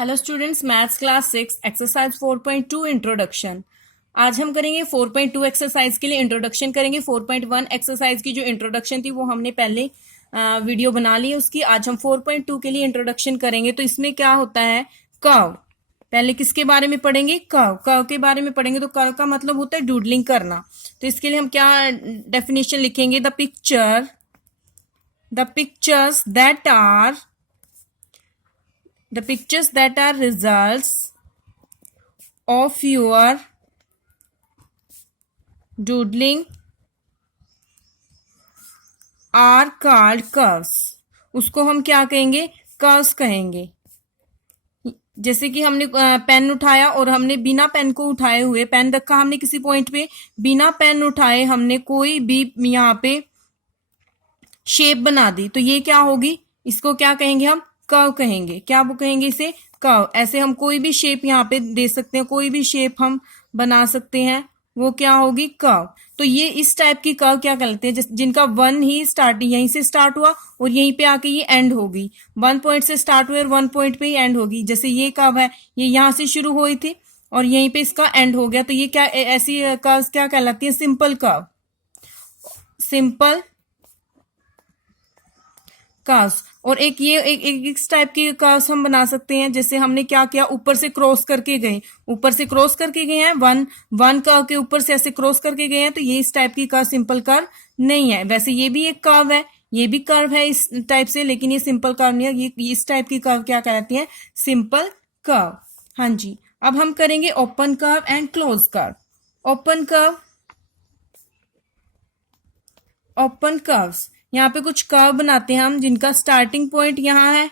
Hello students, maths class 6 exercise 4.2 introduction. आज हम करेंगे 4.2 एक्सरसाइज के लिए इंट्रोडक्शन करेंगे। 4.1 एक्सरसाइज की जो इंट्रोडक्शन थी वो हमने पहले वीडियो बना ली उसकी। आज हम 4.2 के लिए इंट्रोडक्शन करेंगे। तो इसमें क्या होता है, कर्व। पहले किसके बारे में पढ़ेंगे, कर्व। कर्व के बारे में पढ़ेंगे। तो कर्व का मतलब होता है डूडलिंग करना। तो इसके लिए हम क्या डेफिनेशन लिखेंगे, the pictures that are results of your doodling are called curves। उसको हम क्या कहेंगे, कर्व्स कहेंगे। जैसे कि हमने पेन उठाया और हमने बिना पेन को उठाए हुए पेन रखा हमने किसी पॉइंट पे, बिना पेन उठाए हमने कोई भी यहाँ पे शेप बना दी, तो ये क्या होगी, इसको क्या कहेंगे, हम कर्व कहेंगे। क्या वो कहेंगे, इसे कर्व। ऐसे हम कोई भी शेप यहाँ पे दे सकते हैं, कोई भी शेप हम बना सकते हैं, वो क्या होगी, कर्व। तो ये इस टाइप की कर्व क्या कहते हैं, जिनका वन ही स्टार्ट यहीं से स्टार्ट हुआ और यहीं पे आके ये एंड होगी। वन पॉइंट से स्टार्ट हुई और वन पॉइंट पे ही एंड होगी। जैसे ये कर्व है, ये यहाँ से शुरू हुई थी और यहीं पे इसका एंड हो गया। तो ये क्या, ऐसी कर्व क्या कहलाती है, सिंपल कर्व। Simple curves. और एक ये एक इस टाइप की कर्व्स हम बना सकते हैं। जैसे हमने क्या किया, ऊपर से क्रॉस करके गए, हैं वन कर्व के ऊपर से ऐसे क्रॉस करके गए हैं, तो ये इस टाइप की कर्व सिंपल कर्व नहीं है। वैसे ये भी एक कर्व है, ये भी कर्व है इस टाइप से, लेकिन ये सिंपल कर्व नहीं है। ये इस टाइप की कर्व क्या कहलाती है, सिंपल कर्व। हाँ जी, अब हम करेंगे open curve and close curve. Open curves, यहाँ पे कुछ कर्व बनाते हैं हम जिनका स्टार्टिंग पॉइंट यहाँ है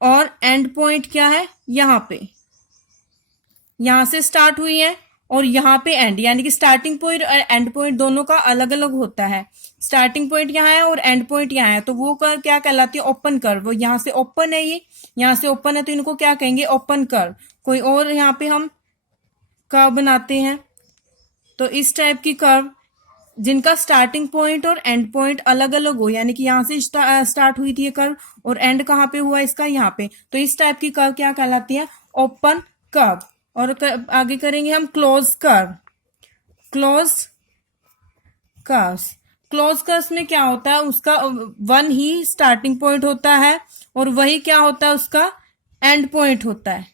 और एंड पॉइंट क्या है, यहाँ पे। यहाँ से स्टार्ट हुई है और यहाँ पे एंड, यानी कि स्टार्टिंग पॉइंट और एंड पॉइंट दोनों का अलग अलग होता है। स्टार्टिंग पॉइंट यहाँ है और एंड पॉइंट यहाँ है, तो वो कर्व क्या कहलाती है, ओपन कर्व। वो यहाँ से ओपन है, ये यहाँ से ओपन है, तो इनको क्या कहेंगे, ओपन कर्व। कोई और यहाँ पे हम कर्व बनाते हैं, तो इस टाइप की कर्व जिनका स्टार्टिंग पॉइंट और एंड पॉइंट अलग अलग हो, यानी कि यहाँ से स्टार्ट हुई थी ये कर्व और एंड कहाँ पे हुआ इसका, यहाँ पे। तो इस टाइप की कर्व क्या कहलाती है, ओपन कर्व। और आगे करेंगे हम क्लोज कर्व। क्लोज कर्व में क्या होता है, उसका वन ही स्टार्टिंग पॉइंट होता है और वही क्या होता है, उसका एंड पॉइंट होता है।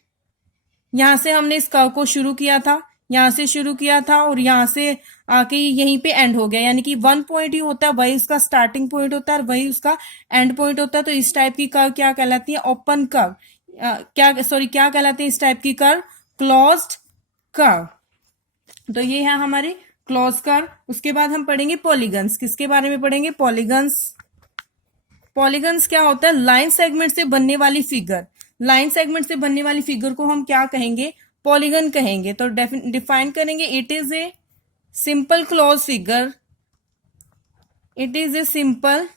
यहां से हमने इस कर्व को शुरू किया था, यहां से शुरू किया था और यहां से आके यहीं पे एंड हो गया, यानी कि वन पॉइंट ही होता है, वही उसका स्टार्टिंग पॉइंट होता है और वही उसका एंड पॉइंट होता है। तो इस टाइप की कर्व क्या कहलाती है, ओपन कर्व। क्या कहलाती है इस टाइप की कर्व, क्लोज्ड कर्व। तो ये है हमारे क्लोज कर्व। उसके बाद हम पढ़ेंगे पॉलीगन्स। किसके बारे में पढ़ेंगे, पॉलीगन्स क्या होता है, लाइन सेगमेंट से बनने वाली फिगर। लाइन सेगमेंट से बनने वाली फिगर को हम क्या कहेंगे, पॉलीगन कहेंगे। तो डिफाइन करेंगे, it is a simple close figure. It is a simple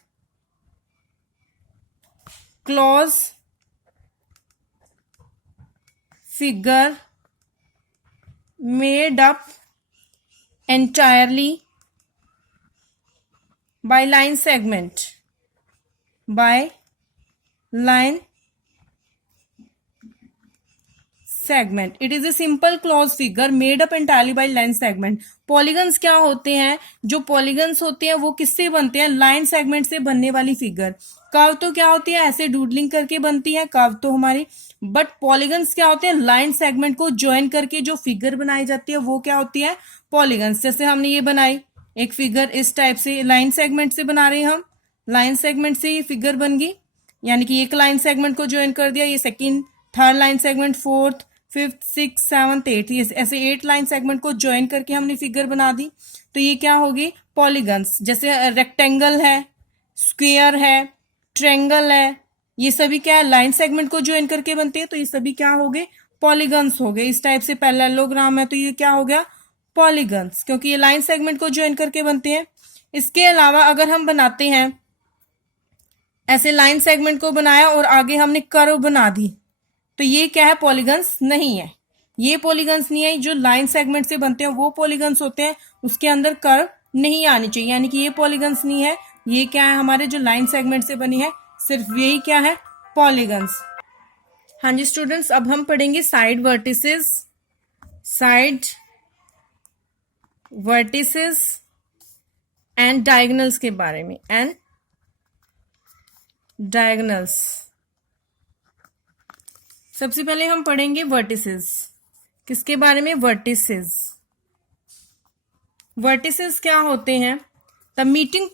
close figure made up entirely by line segment, it is a simple closed figure made up entirely by line segment। Polygons क्या होते हैं, जो polygons होते हैं वो किससे बनते हैं, लाइन सेगमेंट से बनने वाली फिगर। कर्व तो क्या होती है, ऐसे डूडलिंग करके बनती है कर्व तो हमारी, बट पॉलीगन्स क्या होते हैं, लाइन सेगमेंट को ज्वाइन करके जो फिगर बनाई जाती है वो क्या होती है, पॉलीगन्स। जैसे हमने ये बनाई एक फिगर इस टाइप से, लाइन सेगमेंट से बना रहे हैं हम, लाइन सेगमेंट से ये फिगर बन गई, यानी कि एक लाइन सेगमेंट को ज्वाइन कर दिया, ये second, third line segment, fourth, fifth, six, seventh, eight, ऐसे 8 लाइन सेगमेंट को ज्वाइन करके हमने फिगर बना दी। तो ये क्या होगी, पॉलीगन्स। जैसे रेक्टेंगल है, स्क्वायर है, ट्रायंगल है, ये सभी क्या है, लाइन सेगमेंट को ज्वाइन करके बनते हैं, तो ये सभी क्या हो गए, पॉलीगन्स हो गए। इस टाइप से पैरेललोग्राम है, तो ये क्या हो गया, पॉलीगन्स, क्योंकि ये लाइन सेगमेंट को ज्वाइन करके बनते हैं। इसके अलावा अगर हम बनाते हैं, ऐसे लाइन सेगमेंट को बनाया और आगे हमने कर्व बना दी, तो ये क्या है, पॉलीगन्स नहीं है। ये पॉलीगन्स नहीं है, जो लाइन सेगमेंट से बनते हैं वो पॉलीगन्स होते हैं, उसके अंदर कर्व नहीं आनी चाहिए, यानी कि ये पॉलीगन्स नहीं है। ये क्या है, हमारे जो लाइन सेगमेंट से बनी है, सिर्फ यही क्या है, पॉलीगन्स। हाँ जी स्टूडेंट्स, अब हम पढ़ेंगे साइड वर्टिसेस एंड डायगोनल्स के बारे में। एंड डायगोनल्स, सबसे पहले हम पढ़ेंगे वर्टिसेस। किसके बारे में? वर्टिसेस। वर्टिसेस क्या होते हैं? द मीटिंग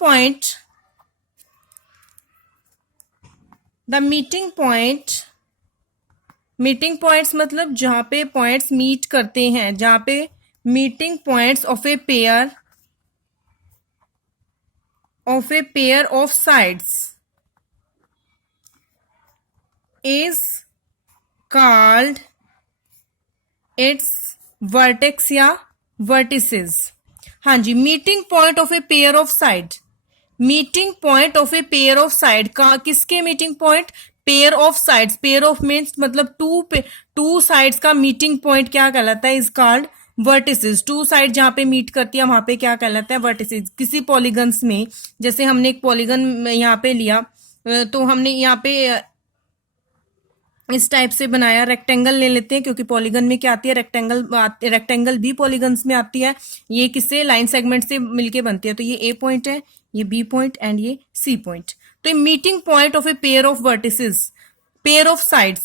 पॉइंट्स मतलब जहां पे पॉइंट्स मीट करते हैं, जहां पे meeting points of a pair of sides is called its vertex या वर्टिसेस। हाँ जी, meeting point of a pair of side, meeting point of a pair of side का, किसके meeting point? Pair of sides. Pair of means मतलब two sides का meeting point क्या कहलाता है? Is called vertices. Two side जहां पे meet करती है वहां पे क्या कहलाता है? वर्टिसेस। किसी पॉलीगन्स में, जैसे हमने एक पॉलीगन यहाँ पे लिया, तो हमने यहाँ पे इस टाइप से बनाया, रेक्टेंगल ले लेते हैं क्योंकि पॉलीगन में क्या आती है? रेक्टेंगल भी पॉलीगन्स में आती है। ये किससे? लाइन सेगमेंट से मिलके बनती है। तो ये ए पॉइंट है, ये बी पॉइंट एंड ये सी पॉइंट। तो meeting point of a pair of vertices, pair of side.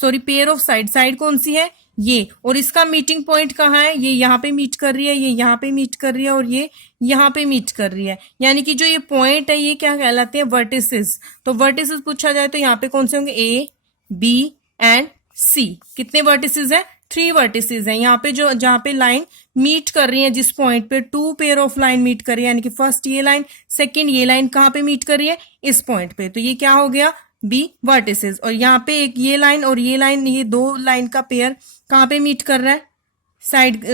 Side कौन सी है? ये। और इसका मीटिंग पॉइंट कहाँ है? ये यहाँ पे मीट कर रही है, ये यहाँ पे मीट कर रही है, और ये यहाँ पे मीट कर रही है। यानी कि जो ये पॉइंट है ये क्या कहलाते हैं? वर्टिसेस। तो वर्टिसेस पूछा जाए तो यहाँ पे कौन से होंगे? ए, बी एंड सी। कितने वर्टिसेस है? 3 वर्टिसेस हैं। यहाँ पे जो जहां पे लाइन मीट कर रही है, जिस पॉइंट पे 2 पेयर ऑफ लाइन मीट कर रही है, यानी कि फर्स्ट ये लाइन, सेकंड ये लाइन कहाँ पे मीट कर रही है? इस पॉइंट पे। तो ये क्या हो गया? B vertices. और यहाँ पे एक ये लाइन और ये लाइन, ये 2 लाइन का पेयर कहाँ पे मीट कर रहा है?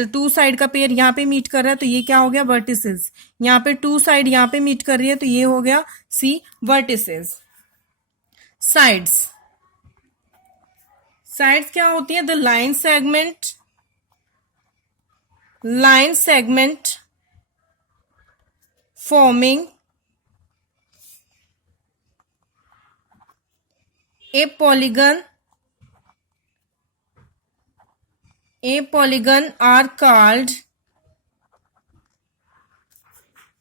टू साइड का पेयर यहाँ पे मीट कर रहा है, तो ये क्या हो गया? वर्टिसेस। यहाँ पे 2 साइड यहाँ पे मीट कर रही है, तो ये हो गया सी वर्टिसेस। साइड्स क्या होती है? The line segment forming A polygon are called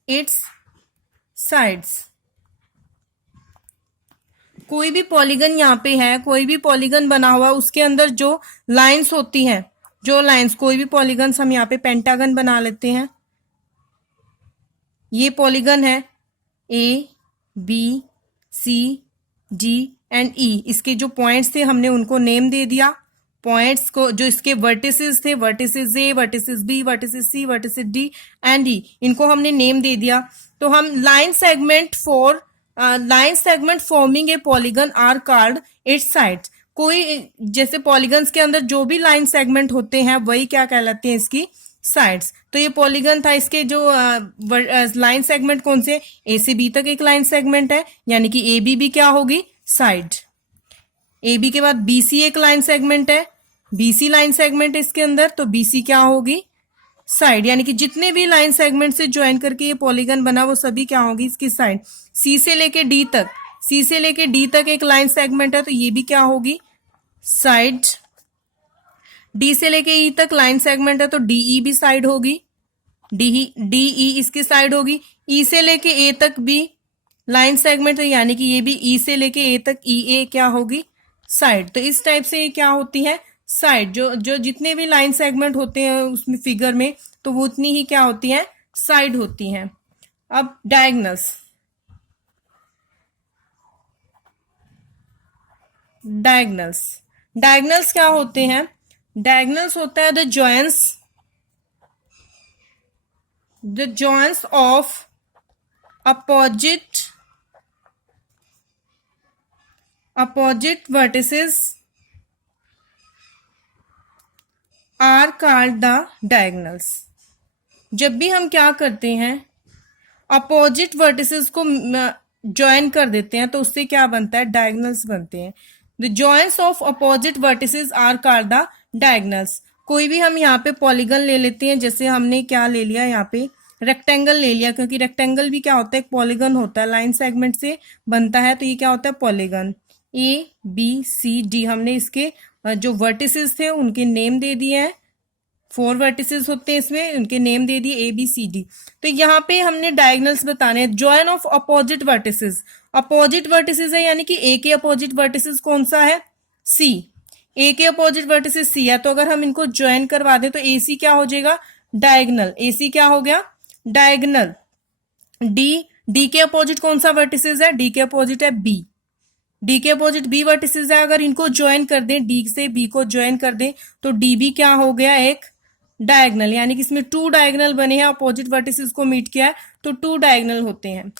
its sides। कोई भी पॉलीगन यहाँ पे है, कोई भी पॉलीगन बना हुआ, उसके अंदर जो लाइंस होती हैं, कोई भी पॉलीगन्स, हम यहाँ पे पेंटागन बना लेते हैं। ये पॉलीगन है, ए, बी, सी, डी एंड ई। इसके जो पॉइंट्स थे हमने उनको नेम दे दिया। पॉइंट्स को, जो इसके वर्टिसेस थे, vertices A, vertices B, vertices C, vertices D and E, इनको हमने नेम दे दिया। तो हम line segment forming a polygon are called its sides. कोई, जैसे पॉलीगन्स के अंदर जो भी लाइन सेगमेंट होते हैं वही क्या कहलाते हैं? इसकी साइड्स। तो ये पॉलीगन था, इसके जो लाइन सेगमेंट कौन से? ए से बी तक एक लाइन सेगमेंट है, यानी कि ए बी भी क्या होगी? साइड। ए बी के बाद बी सी एक लाइन सेगमेंट है, बी सी लाइन सेगमेंट है इसके अंदर, तो बी सी क्या होगी? साइड। यानी कि जितने भी लाइन सेगमेंट से ज्वाइन करके ये पॉलीगन बना वो सभी क्या होगी? इसकी साइड। सी से लेके डी तक एक लाइन सेगमेंट है, तो ये भी क्या होगी? साइड। डी से लेके ई तक लाइन सेगमेंट है, तो डी ई भी साइड होगी, डी ई इसकी साइड होगी। ई से लेके ए तक भी लाइन सेगमेंट है, यानी कि ये भी ई से लेके ए तक ई ए क्या होगी? साइड। तो इस टाइप से ये क्या होती है? साइड। जो जितने भी लाइन सेगमेंट होते हैं उसमें फिगर में, तो वो उतनी ही क्या होती है? साइड होती हैं। अब डायगोनल्स क्या होते हैं? डायगोनल्स होता है the joins of opposite vertices are called the diagonals। जब भी हम क्या करते हैं, अपोजिट वर्टिसेस को ज्वाइन कर देते हैं, तो उससे क्या बनता है? डायगोनल्स बनते हैं। The joints of opposite vertices are called the diagonals. कोई भी हम यहाँ पे पॉलीगन ले लेते हैं, जैसे हमने क्या ले लिया यहाँ पे? रेक्टेंगल ले लिया, क्योंकि रेक्टेंगल भी क्या होता है? एक पॉलीगन होता है, लाइन सेगमेंट से बनता है, तो ये क्या होता है? Polygon. A B C D हमने इसके जो वर्टिसेस थे उनके नेम दे दिए हैं। 4 वर्टिसेस होते हैं इसमें, उनके नेम दे दिए ABCD। तो यहाँ पे हमने डायगोनल्स बताने हैं। Join of opposite vertices, opposite vertices है यानी कि A के अपोजिट वर्टिसेस कौन सा है? C। A के अपोजिट वर्टिसेस C है, तो अगर हम इनको ज्वाइन करवा दें तो AC क्या हो जाएगा? डायगोनल। AC क्या हो गया? डायगोनल। D के अपोजिट कौन सा वर्टिसेस है? D के अपोजिट है B। D के अपोजिट B वर्टिसेस है, अगर इनको ज्वाइन कर दें, D से B को ज्वाइन कर दें तो DB क्या हो गया? एक डायगोनल, यानी कि इसमें 2 डायगोनल बने हैं, अपोजिट वर्टिसेस को मीट किया है तो 2 डायगोनल होते हैं।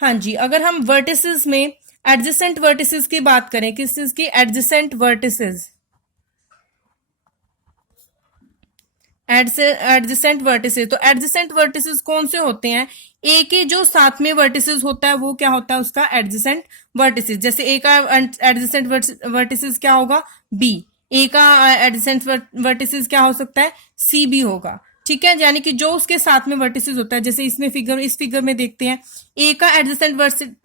हाँ जी, अगर हम वर्टिसेस में एडजेसेंट वर्टिसेस की बात करें, किस चीज की? Adjacent vertices, adjacent vertices. तो एडजेसेंट वर्टिसेस कौन से होते हैं? ए के जो साथ में वर्टिसेस होता है वो क्या होता है? उसका एडजेसेंट वर्टिसेस। जैसे ए का एडजेसेंट वर्टिसेस क्या होगा? बी। ए का एडजेसेंट वर्टिसेस क्या हो सकता है? सी भी होगा। ठीक है, यानी कि जो उसके साथ में वर्टिसेस होता है, जैसे इसमें इस फिगर में देखते हैं, ए का एडजेसेंट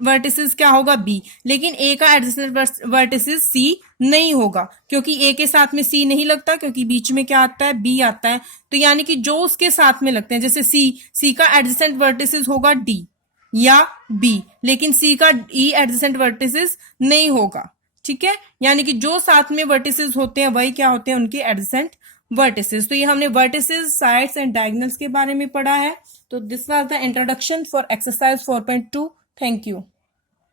वर्टिसेस क्या होगा? बी। लेकिन ए का एडजेसेंट वर्टिसेस सी नहीं होगा, क्योंकि ए के साथ में सी नहीं लगता, क्योंकि बीच में क्या आता है? बी आता है। तो यानी कि जो उसके साथ में लगते हैं, जैसे सी का एडजेसेंट वर्टिसेस होगा डी या बी, लेकिन सी का ई एडजेसेंट वर्टिसेस नहीं होगा। ठीक है, यानी कि जो साथ में वर्टिसेस होते हैं वही क्या होते हैं? उनके एडजेसेंट वर्टिसेस। तो ये हमने वर्टिसेस, साइड्स एंड डायगोनल्स के बारे में पढ़ा है। तो this was the introduction for exercise 4.2। Thank you.